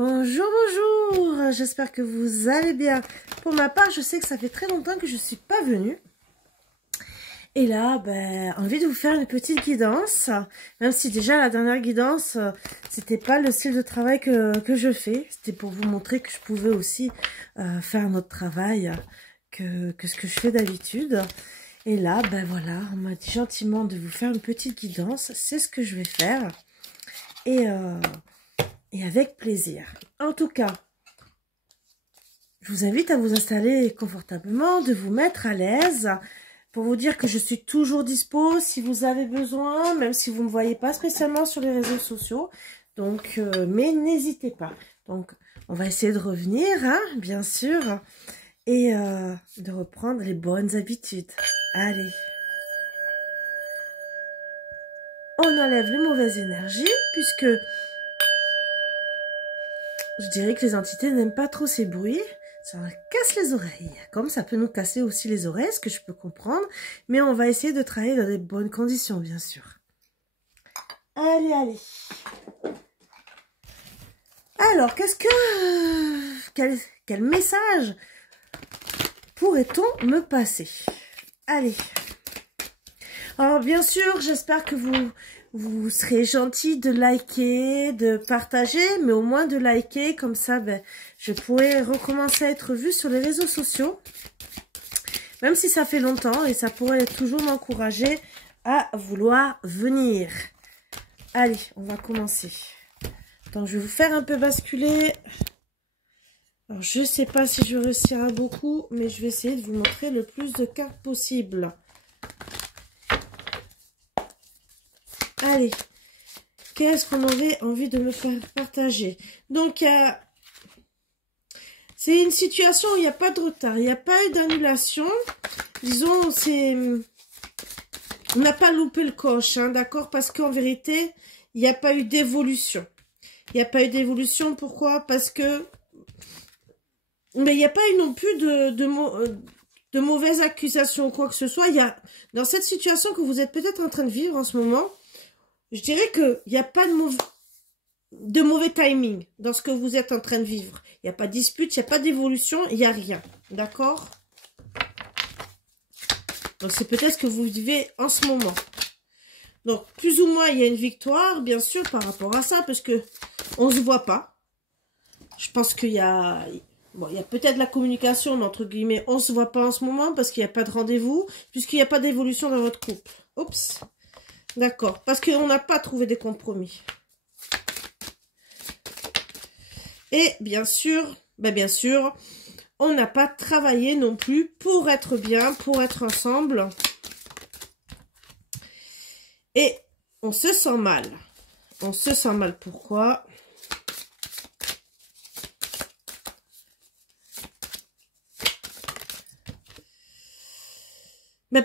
Bonjour, bonjour, j'espère que vous allez bien. Pour ma part, je sais que ça fait très longtemps que je ne suis pas venue. Et là, envie de vous faire une petite guidance, même si déjà la dernière guidance, c'était pas le style de travail que je fais. C'était pour vous montrer que je pouvais aussi faire un autre travail que ce que je fais d'habitude. Et là, voilà, on m'a dit gentiment de vous faire une petite guidance. C'est ce que je vais faire. Et avec plaisir. En tout cas, je vous invite à vous installer confortablement, de vous mettre à l'aise, pour vous dire que je suis toujours dispo si vous avez besoin, même si vous ne me voyez pas spécialement sur les réseaux sociaux. Donc, mais n'hésitez pas. Donc, on va essayer de revenir, hein, bien sûr, et de reprendre les bonnes habitudes. Allez. On enlève les mauvaises énergies, puisque je dirais que les entités n'aiment pas trop ces bruits. Ça casse les oreilles. Comme ça peut nous casser aussi les oreilles, ce que je peux comprendre. Mais on va essayer de travailler dans des bonnes conditions, bien sûr. Allez, allez. Alors, quel message pourrait-on me passer? Allez. Alors, bien sûr, j'espère que vous serez gentil de liker, de partager, mais au moins de liker, comme ça, je pourrai recommencer à être vue sur les réseaux sociaux, même si ça fait longtemps, et ça pourrait toujours m'encourager à vouloir venir. Allez, on va commencer. Donc, je vais vous faire un peu basculer. Alors, je ne sais pas si je réussirai beaucoup, mais je vais essayer de vous montrer le plus de cartes possible. Allez, qu'est-ce qu'on aurait envie de me faire partager? Donc, c'est une situation où il n'y a pas de retard, il n'y a pas eu d'annulation. Disons, on n'a pas loupé le coche, hein, d'accord? Parce qu'en vérité, il n'y a pas eu d'évolution. Il n'y a pas eu d'évolution, pourquoi? Parce que... Mais il n'y a pas eu non plus de mauvaises accusations ou quoi que ce soit. Il y a, dans cette situation que vous êtes peut-être en train de vivre en ce moment, je dirais qu'il n'y a pas de mauvais timing dans ce que vous êtes en train de vivre. Il n'y a pas de dispute, il n'y a pas d'évolution, il n'y a rien. D'accord? Donc, c'est peut-être ce que vous vivez en ce moment. Donc, plus ou moins, il y a une victoire, bien sûr, par rapport à ça, parce que on ne se voit pas. Je pense qu'il y a... Bon, il y a peut-être la communication, mais entre guillemets, on ne se voit pas en ce moment, parce qu'il n'y a pas de rendez-vous, puisqu'il n'y a pas d'évolution dans votre couple. Oups. D'accord, parce qu'on n'a pas trouvé des compromis. Et bien sûr, on n'a pas travaillé non plus pour être bien, pour être ensemble. Et on se sent mal. On se sent mal, pourquoi?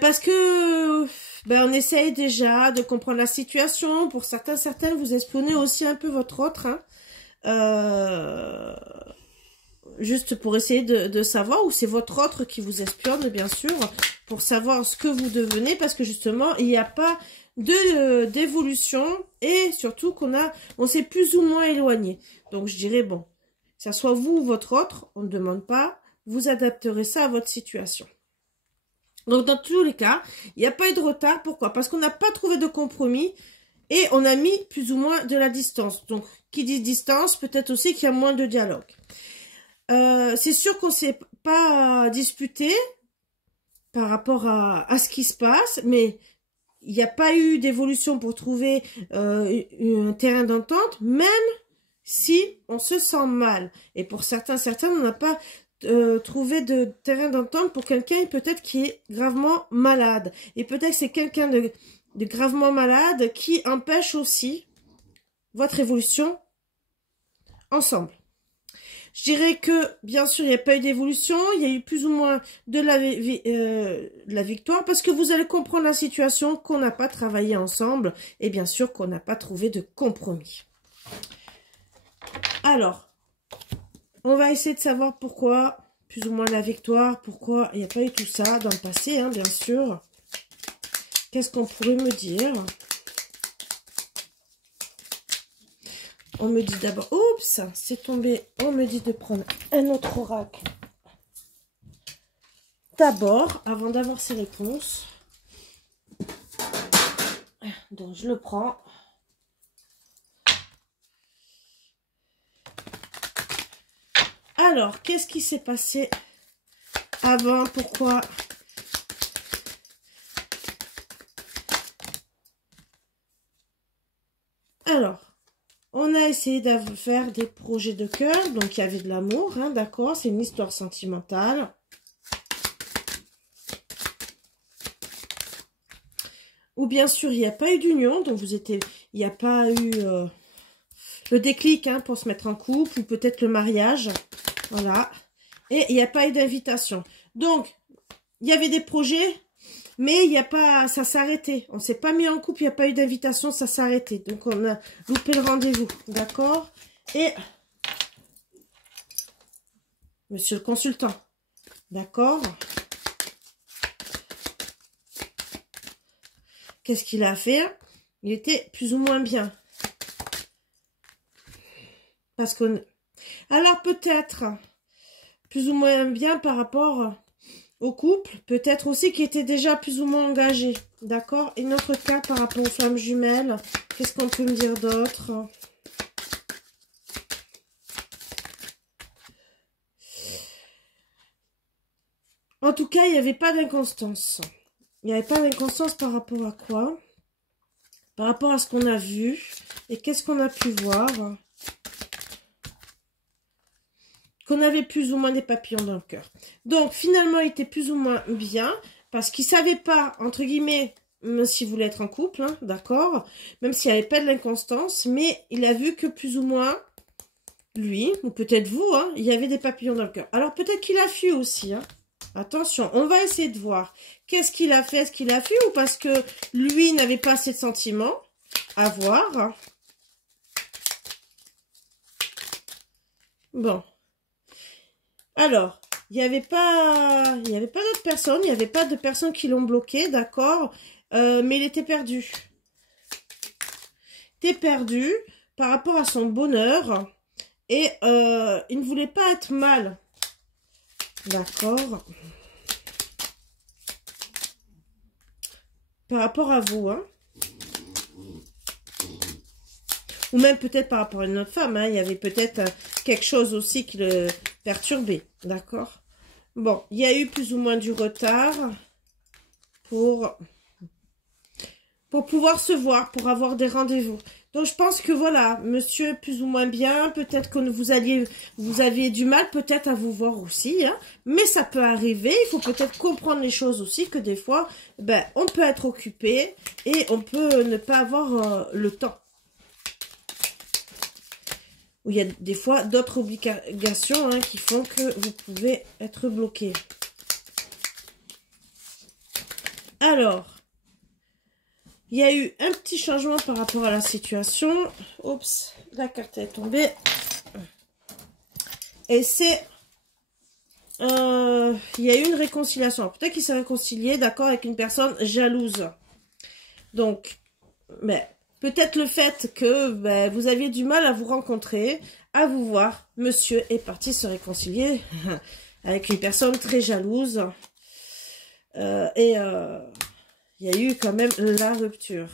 Parce que... on essaye déjà de comprendre la situation. Pour certaines, vous espionnez aussi un peu votre autre. Hein. Juste pour essayer de savoir, ou c'est votre autre qui vous espionne, bien sûr, pour savoir ce que vous devenez, parce que justement, il n'y a pas d'évolution, et surtout on s'est plus ou moins éloigné. Donc, je dirais, bon, que ça soit vous ou votre autre, on ne demande pas, vous adapterez ça à votre situation. Donc, dans tous les cas, il n'y a pas eu de retard. Pourquoi? Parce qu'on n'a pas trouvé de compromis et on a mis plus ou moins de la distance. Donc, qui dit distance, peut-être aussi qu'il y a moins de dialogue. C'est sûr qu'on ne s'est pas disputé par rapport à ce qui se passe, mais il n'y a pas eu d'évolution pour trouver un terrain d'entente, même si on se sent mal. Et pour certains, on n'a pas... trouver de terrain d'entente pour quelqu'un peut-être qui est gravement malade. Et peut-être que c'est quelqu'un de gravement malade qui empêche aussi votre évolution ensemble. Je dirais que, bien sûr, il n'y a pas eu d'évolution, il y a eu plus ou moins de la victoire, parce que vous allez comprendre la situation, qu'on n'a pas travaillé ensemble, et bien sûr qu'on n'a pas trouvé de compromis. Alors, on va essayer de savoir pourquoi, plus ou moins la victoire, pourquoi il n'y a pas eu tout ça dans le passé, hein, bien sûr. Qu'est-ce qu'on pourrait me dire? On me dit d'abord... Oups, c'est tombé. On me dit de prendre un autre oracle. D'abord, avant d'avoir ces réponses. Donc, je le prends. Alors, qu'est-ce qui s'est passé avant? Pourquoi? Alors, on a essayé de faire des projets de cœur. Donc, il y avait de l'amour, hein, d'accord? C'est une histoire sentimentale. Ou bien sûr, il n'y a pas eu d'union. Donc, il n'y a pas eu le déclic hein, pour se mettre en couple. Ou peut-être le mariage. Voilà. Et il n'y a pas eu d'invitation. Donc, il y avait des projets, mais il n'y a pas, ça s'est arrêté. On ne s'est pas mis en couple, il n'y a pas eu d'invitation, ça s'est arrêté. Donc, on a loupé le rendez-vous. D'accord? Et, monsieur le consultant. D'accord? Qu'est-ce qu'il a fait? Il était plus ou moins bien. Parce qu'on... Alors, peut-être... plus ou moins bien par rapport au couple, peut-être aussi qui était déjà plus ou moins engagé, d'accord? Et notre cas par rapport aux flammes jumelles, qu'est-ce qu'on peut me dire d'autre? En tout cas, il n'y avait pas d'inconstance. Il n'y avait pas d'inconstance par rapport à quoi? Par rapport à ce qu'on a vu. Et qu'est-ce qu'on a pu voir? Qu'on avait plus ou moins des papillons dans le cœur. Donc, finalement, il était plus ou moins bien, parce qu'il ne savait pas, entre guillemets, s'il voulait être en couple, hein, d'accord, même s'il n'y avait pas de l'inconstance, mais il a vu que plus ou moins, lui, ou peut-être vous, hein, il y avait des papillons dans le cœur. Alors, peut-être qu'il a fui aussi, hein. Attention, on va essayer de voir. Qu'est-ce qu'il a fait? Est-ce qu'il a fui ou parce que lui n'avait pas assez de sentiments à voir? Bon. Alors, il n'y avait pas d'autres personnes, il n'y avait pas de personnes qui l'ont bloqué, d'accord, mais il était perdu. Il était perdu par rapport à son bonheur et il ne voulait pas être mal, d'accord, par rapport à vous, hein. Ou même peut-être par rapport à une autre femme, hein, il y avait peut-être quelque chose aussi qui le perturbait, d'accord? Bon, il y a eu plus ou moins du retard pour pouvoir se voir, pour avoir des rendez-vous. Donc, je pense que voilà, monsieur plus ou moins bien, peut-être que vous aviez du mal peut-être à vous voir aussi, hein, mais ça peut arriver, il faut peut-être comprendre les choses aussi, que des fois, ben, on peut être occupé et on peut ne pas avoir le temps. Où il y a des fois d'autres obligations hein, qui font que vous pouvez être bloqué. Alors, il y a eu un petit changement par rapport à la situation. Oups, la carte est tombée. Et c'est... il y a eu une réconciliation. Peut-être qu'il s'est réconcilié, d'accord, avec une personne jalouse. Donc, mais... peut-être le fait que ben, vous aviez du mal à vous rencontrer, à vous voir. Monsieur est parti se réconcilier avec une personne très jalouse. Il y a eu quand même la rupture.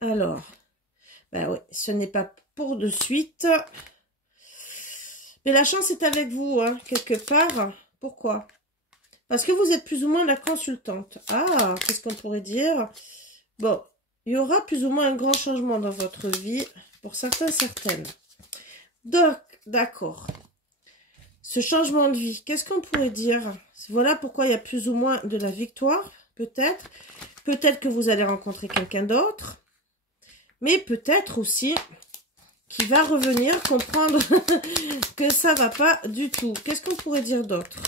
Alors, ben oui, ce n'est pas pour de suite. Mais la chance est avec vous, hein, quelque part. Pourquoi? Parce que vous êtes plus ou moins la consultante. Ah, qu'est-ce qu'on pourrait dire? Bon. Il y aura plus ou moins un grand changement dans votre vie, pour certains, certaines. Donc, d'accord. Ce changement de vie, qu'est-ce qu'on pourrait dire? Voilà pourquoi il y a plus ou moins de la victoire, peut-être. Peut-être que vous allez rencontrer quelqu'un d'autre. Mais peut-être aussi qu'il va revenir comprendre que ça ne va pas du tout. Qu'est-ce qu'on pourrait dire d'autre?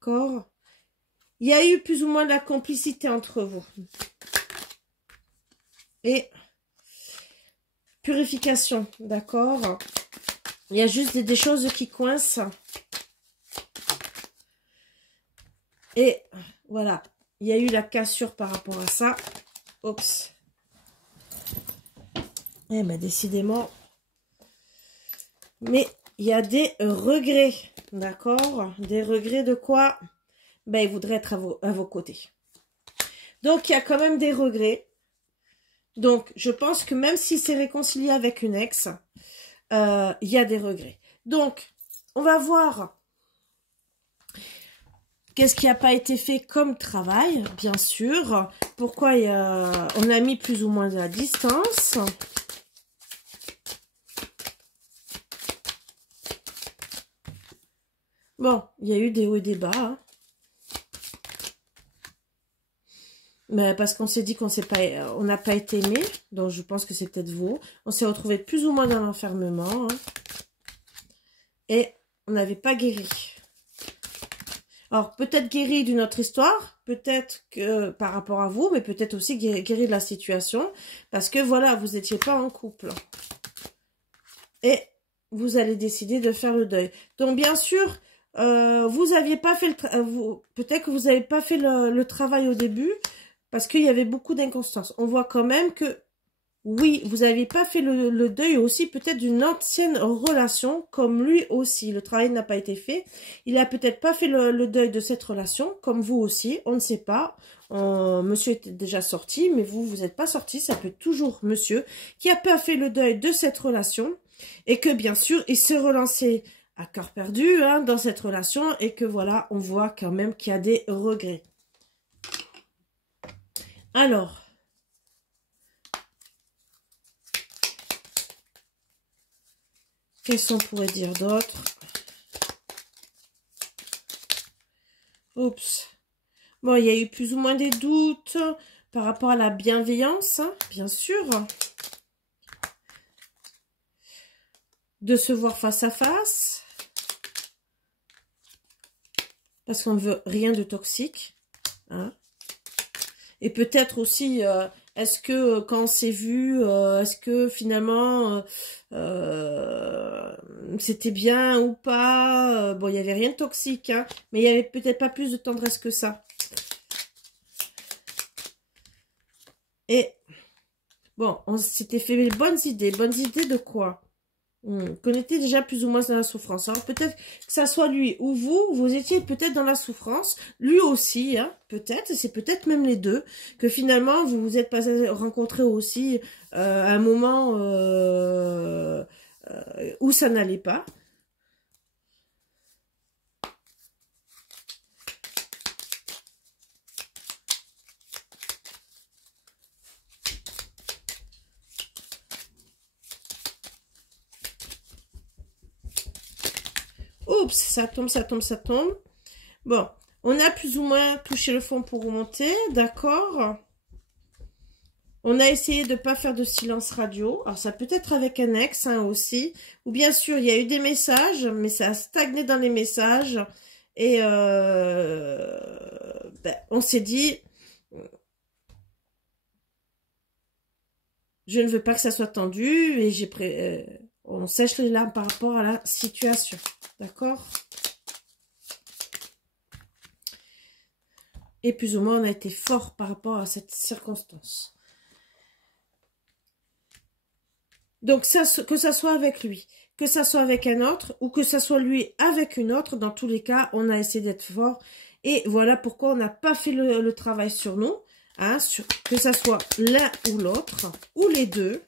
D'accord. Il y a eu plus ou moins de la complicité entre vous. Et purification, d'accord? Il y a juste des choses qui coincent. Et voilà, il y a eu la cassure par rapport à ça. Oups. Eh ben, décidément. Mais il y a des regrets, d'accord? Des regrets de quoi? Ben, il voudrait être à vos côtés. Donc, il y a quand même des regrets. Donc, je pense que même s'il s'est réconcilié avec une ex, il y a des regrets. Donc, on va voir qu'est-ce qui n'a pas été fait comme travail, bien sûr. Pourquoi on a mis plus ou moins de la distance. Bon, il y a eu des hauts et des bas. Hein. Mais parce qu'on s'est dit qu'on n'a pas été aimé. Donc, je pense que c'est peut-être vous. On s'est retrouvé plus ou moins dans l'enfermement. Hein. Et on n'avait pas guéri. Alors, peut-être guéri d'une autre histoire. Peut-être que par rapport à vous. Mais peut-être aussi guéri de la situation. Parce que voilà, vous n'étiez pas en couple. Et vous allez décider de faire le deuil. Donc, bien sûr... vous aviez pas fait peut-être que vous n'avez pas fait le travail au début parce qu'il y avait beaucoup d'inconstance. On voit quand même que oui, vous n'aviez pas fait le deuil aussi peut-être d'une ancienne relation comme lui aussi. Le travail n'a pas été fait. Il a peut-être pas fait le deuil de cette relation comme vous aussi. On ne sait pas. Monsieur était déjà sorti, mais vous n'êtes pas sorti. Ça peut être toujours monsieur qui a pas fait le deuil de cette relation et que bien sûr il s'est relancé à cœur perdu hein, dans cette relation et que voilà, on voit quand même qu'il y a des regrets. Alors, qu'est-ce qu'on pourrait dire d'autre? Oups. Bon, il y a eu plus ou moins des doutes par rapport à la bienveillance, hein, bien sûr. De se voir face à face. Parce qu'on ne veut rien de toxique. Hein. Et peut-être aussi, est-ce que quand on s'est vu, est-ce que finalement c'était bien ou pas? Bon, il n'y avait rien de toxique, hein, mais il n'y avait peut-être pas plus de tendresse que ça. Et bon, on s'était fait les bonnes idées. Bonnes idées de quoi? Qu'on était déjà plus ou moins dans la souffrance. Alors peut-être que ça soit lui ou vous étiez peut-être dans la souffrance, lui aussi, hein, peut-être, c'est peut-être même les deux, que finalement vous vous êtes rencontrés aussi à un moment où ça n'allait pas. Oups, ça tombe, ça tombe, ça tombe. Bon, on a plus ou moins touché le fond pour remonter, d'accord. On a essayé de ne pas faire de silence radio. Alors, ça peut être avec un ex hein, aussi. Ou bien sûr, il y a eu des messages, mais ça a stagné dans les messages. Et on s'est dit, je ne veux pas que ça soit tendu. Et on sèche les larmes par rapport à la situation. D'accord? Et plus ou moins, on a été fort par rapport à cette circonstance. Donc, que ça soit avec lui, que ça soit avec un autre, ou que ça soit lui avec une autre, dans tous les cas, on a essayé d'être fort. Et voilà pourquoi on n'a pas fait le travail sur nous, hein, que ça soit l'un ou l'autre, ou les deux.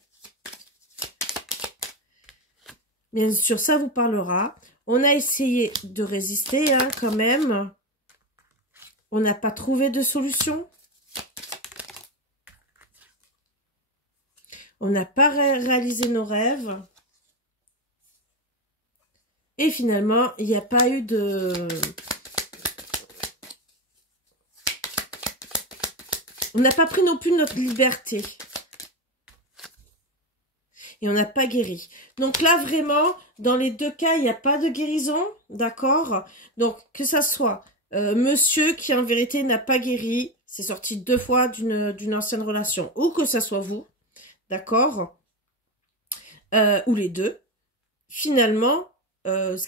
Bien sûr, ça vous parlera. On a essayé de résister, hein, quand même. On n'a pas trouvé de solution. On n'a pas réalisé nos rêves. Et finalement, il n'y a pas eu de... On n'a pas pris non plus notre liberté. Et on n'a pas guéri. Donc là, vraiment, dans les deux cas, il n'y a pas de guérison, d'accord? Donc, que ça soit monsieur qui, en vérité, n'a pas guéri, c'est sorti 2 fois d'une ancienne relation, ou que ça soit vous, d'accord? Ou les deux. Finalement, ce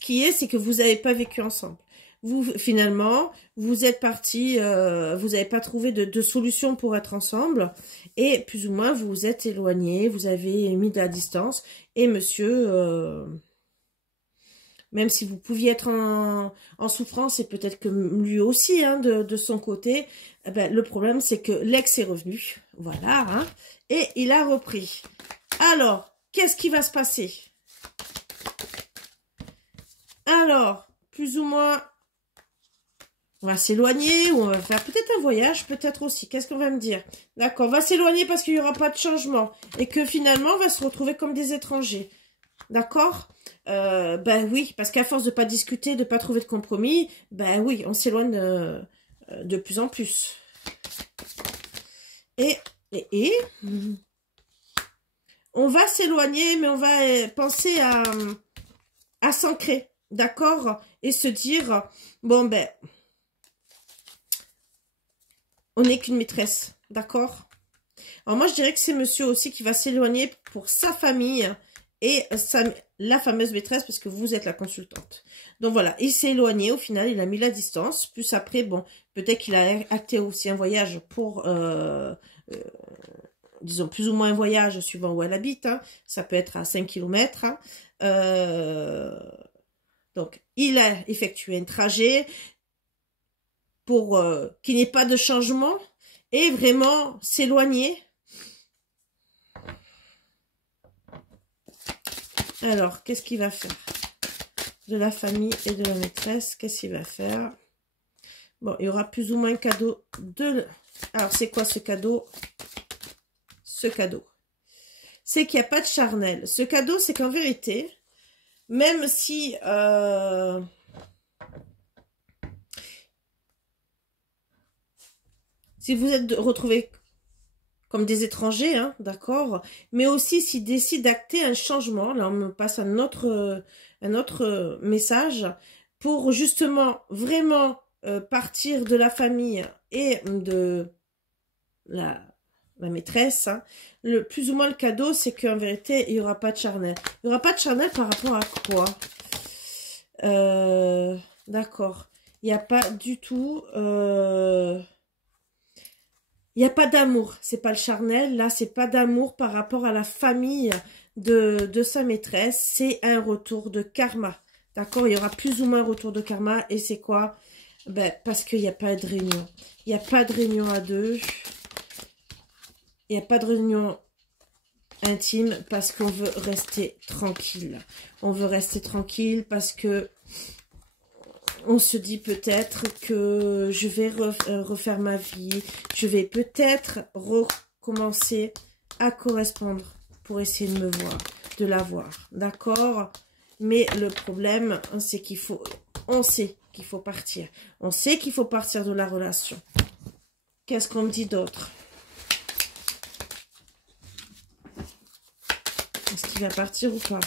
qui est, c'est que vous n'avez pas vécu ensemble. vous, finalement, vous êtes partis, vous n'avez pas trouvé de solution pour être ensemble, et plus ou moins, vous vous êtes éloignés, vous avez mis de la distance, et monsieur, même si vous pouviez être en souffrance, et peut-être que lui aussi, hein, de son côté, eh ben, le problème, c'est que l'ex est revenu, voilà, hein, et il a repris. Alors, qu'est-ce qui va se passer? Alors, plus ou moins, on va s'éloigner, ou on va faire peut-être un voyage, peut-être aussi. Qu'est-ce qu'on va me dire? D'accord, on va s'éloigner parce qu'il n'y aura pas de changement, et que finalement, on va se retrouver comme des étrangers. D'accord? Ben oui, parce qu'à force de pas discuter, de pas trouver de compromis, ben oui, on s'éloigne de plus en plus. Et on va s'éloigner, mais on va penser à s'ancrer, d'accord? Et se dire, bon ben, on n'est qu'une maîtresse, d'accord? Alors moi, je dirais que c'est monsieur aussi qui va s'éloigner pour sa famille et la fameuse maîtresse, parce que vous êtes la consultante. Donc voilà, il s'est éloigné, au final, il a mis la distance. Plus après, bon, peut-être qu'il a acté aussi un voyage pour, disons, plus ou moins un voyage suivant où elle habite. Hein. Ça peut être à 5 km. Hein. Donc, il a effectué un trajet pour qu'il n'y ait pas de changement et vraiment s'éloigner. Alors, qu'est-ce qu'il va faire? De la famille et de la maîtresse, qu'est-ce qu'il va faire? Bon, il y aura plus ou moins un cadeau de... Alors, c'est quoi ce cadeau? Ce cadeau, c'est qu'il n'y a pas de charnel. Ce cadeau, c'est qu'en vérité, même si... si vous êtes retrouvés comme des étrangers, hein, d'accord, mais aussi s'ils décident d'acter un changement, là on me passe un autre message, pour justement vraiment partir de la famille et de la maîtresse, hein, plus ou moins le cadeau, c'est qu'en vérité, il n'y aura pas de charnel. Il n'y aura pas de charnel par rapport à quoi? D'accord. Il n'y a pas du tout... il n'y a pas d'amour, c'est pas le charnel, là c'est pas d'amour par rapport à la famille de sa maîtresse, c'est un retour de karma, d'accord? Il y aura plus ou moins un retour de karma, et c'est quoi? Ben, parce qu'il n'y a pas de réunion, il n'y a pas de réunion à deux, il n'y a pas de réunion intime, parce qu'on veut rester tranquille, on veut rester tranquille parce que on se dit peut-être que je vais refaire ma vie, je vais peut-être recommencer à correspondre pour essayer de me voir, de la voir, d'accord? Mais le problème, c'est qu'il faut, on sait qu'il faut partir, on sait qu'il faut partir de la relation. Qu'est-ce qu'on me dit d'autre? Est-ce qu'il va partir ou pas?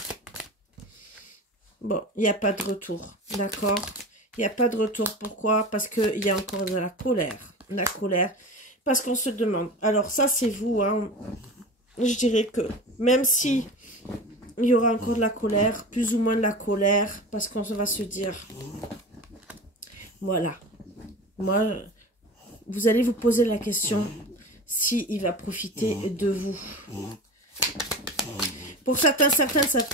Bon, il n'y a pas de retour, d'accord? Il n'y a pas de retour. Pourquoi? Parce qu'il y a encore de la colère. La colère. Parce qu'on se demande. Alors ça, c'est vous. Hein. Je dirais que même si il y aura encore de la colère, plus ou moins de la colère, parce qu'on va se dire, voilà. Moi, vous allez vous poser la question s'il va profiter de vous. Pour certains, ça ne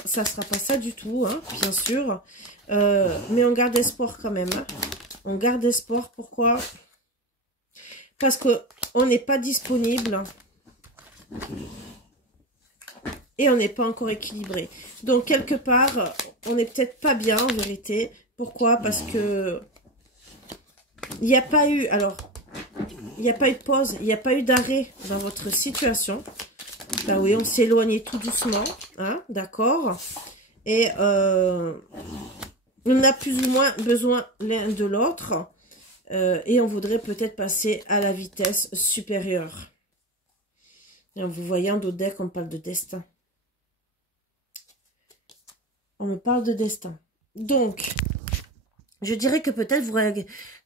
sera pas ça du tout, hein, bien sûr. Mais on garde espoir quand même. Hein. On garde espoir. Pourquoi? Parce qu'on n'est pas disponible. Et on n'est pas encore équilibré. Donc, quelque part, on n'est peut-être pas bien, en vérité. Pourquoi? Parce que il n'y a pas eu... Alors, il n'y a pas eu de pause. Il n'y a pas eu d'arrêt dans votre situation. Ben oui, on s'est éloigné tout doucement. Hein, d'accord? Et... on a plus ou moins besoin l'un de l'autre et on voudrait peut-être passer à la vitesse supérieure. Et vous voyez en d'autres decks, on parle de destin. On me parle de destin. Donc, je dirais que peut-être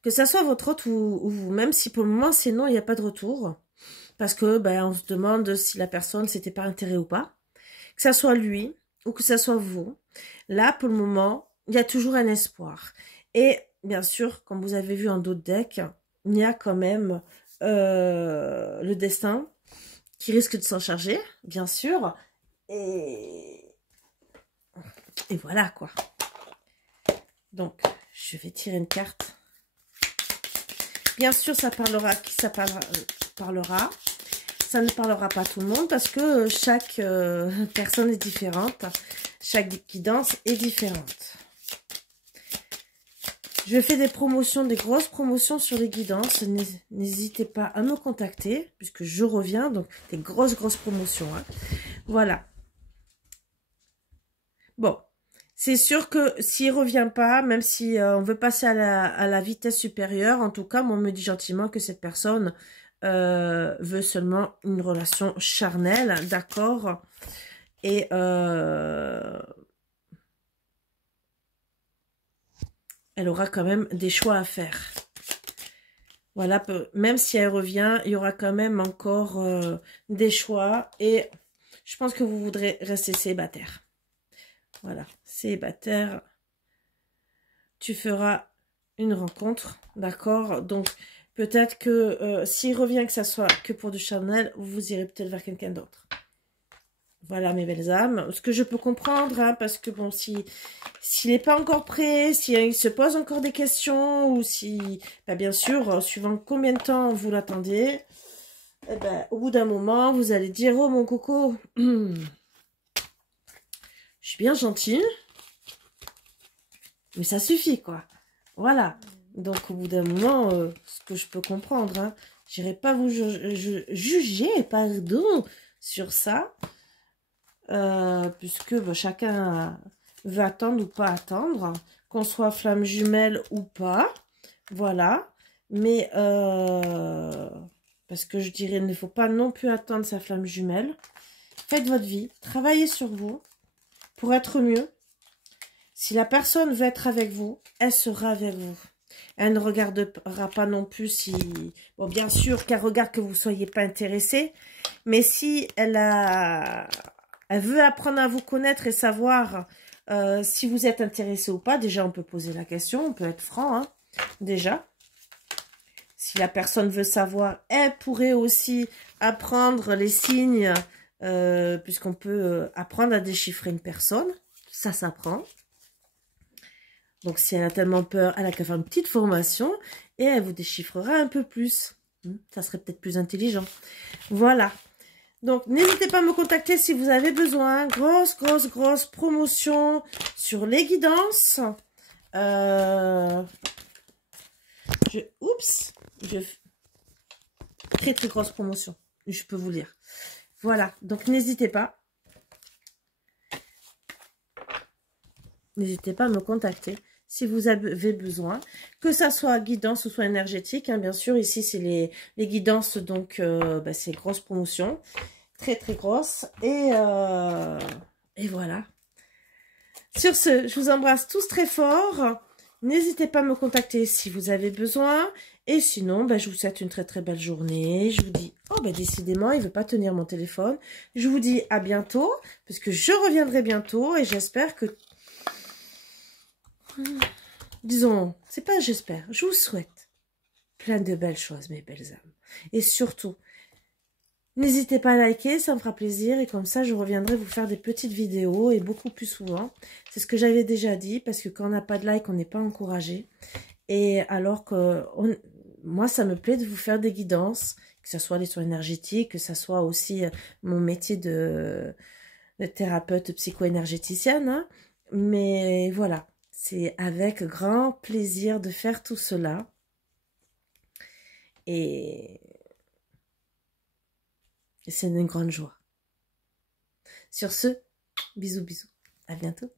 que ça soit votre autre ou vous, même si pour le moment c'est non, il n'y a pas de retour. Parce que ben, on se demande si la personne c'était par intérêt ou pas. Que ça soit lui ou que ça soit vous. Là, pour le moment, il y a toujours un espoir. Et bien sûr, comme vous avez vu en dos de deck, il y a quand même le destin qui risque de s'en charger, bien sûr. Et voilà, quoi. Donc, je vais tirer une carte. Bien sûr, ça parlera à qui ça parlera. Ça ne parlera pas à tout le monde parce que chaque personne est différente. Chaque guidance est différente. Je fais des promotions, des grosses promotions sur les guidances. N'hésitez pas à me contacter puisque je reviens. Donc, des grosses promotions. Hein. Voilà. Bon. C'est sûr que s'il ne revient pas, même si on veut passer à la vitesse supérieure, en tout cas, moi, on me dit gentiment que cette personne veut seulement une relation charnelle, d'accord? Et elle aura quand même des choix à faire. Voilà, même si elle revient, il y aura quand même encore des choix. Et je pense que vous voudrez rester célibataire. Voilà, célibataire. Tu feras une rencontre, d'accord? Donc, peut-être que s'il revient que ça soit que pour du charnel, vous irez peut-être vers quelqu'un d'autre. Voilà, mes belles âmes. Ce que je peux comprendre, hein, parce que bon, s'il n'est pas encore prêt, s'il se pose encore des questions, ou si, bah, bien sûr, suivant combien de temps vous l'attendez, eh ben, au bout d'un moment, vous allez dire, oh mon coco, je suis bien gentille, mais ça suffit, quoi. Voilà. Donc, au bout d'un moment, ce que je peux comprendre, hein, j'irai pas vous juger, pardon, sur ça. Puisque bah, chacun veut attendre ou pas attendre, qu'on soit flamme jumelle ou pas, voilà, mais parce que je dirais, il ne faut pas non plus attendre sa flamme jumelle, faites votre vie, travaillez sur vous, pour être mieux, si la personne veut être avec vous, elle sera avec vous, elle ne regardera pas non plus si, bon bien sûr qu'elle regarde que vous ne soyez pas intéressé, mais si elle veut apprendre à vous connaître et savoir si vous êtes intéressé ou pas. Déjà, on peut poser la question, on peut être franc, hein, déjà. Si la personne veut savoir, elle pourrait aussi apprendre les signes, puisqu'on peut apprendre à déchiffrer une personne. Ça s'apprend. Donc, si elle a tellement peur, elle a qu'à faire une petite formation et elle vous déchiffrera un peu plus. Ça serait peut-être plus intelligent. Voilà. Donc, n'hésitez pas à me contacter si vous avez besoin. Grosse promotion sur les guidances. Oups. Très grosse promotion. Je peux vous lire. Voilà. Donc, n'hésitez pas. N'hésitez pas à me contacter si vous avez besoin. Que ça soit guidance ou soit énergétique. Hein, bien sûr, ici, c'est les guidances. Donc, bah, c'est grosse promotion. Très grosse. Et voilà. Sur ce, je vous embrasse tous très fort. N'hésitez pas à me contacter si vous avez besoin. Et sinon, bah, je vous souhaite une très belle journée. Je vous dis, oh bah décidément, il ne veut pas tenir mon téléphone. Je vous dis à bientôt, parce que je reviendrai bientôt. Et j'espère que... Disons, c'est pas j'espère, je vous souhaite plein de belles choses, mes belles âmes. Et surtout, n'hésitez pas à liker, ça me fera plaisir. Et comme ça, je reviendrai vous faire des petites vidéos et beaucoup plus souvent. C'est ce que j'avais déjà dit, parce que quand on n'a pas de like, on n'est pas encouragé. Et alors que moi, ça me plaît de vous faire des guidances, que ce soit les soins énergétiques, que ce soit aussi mon métier de thérapeute psycho-énergéticienne. Hein. Mais voilà, c'est avec grand plaisir de faire tout cela. Et c'est une grande joie. Sur ce, bisous. À bientôt.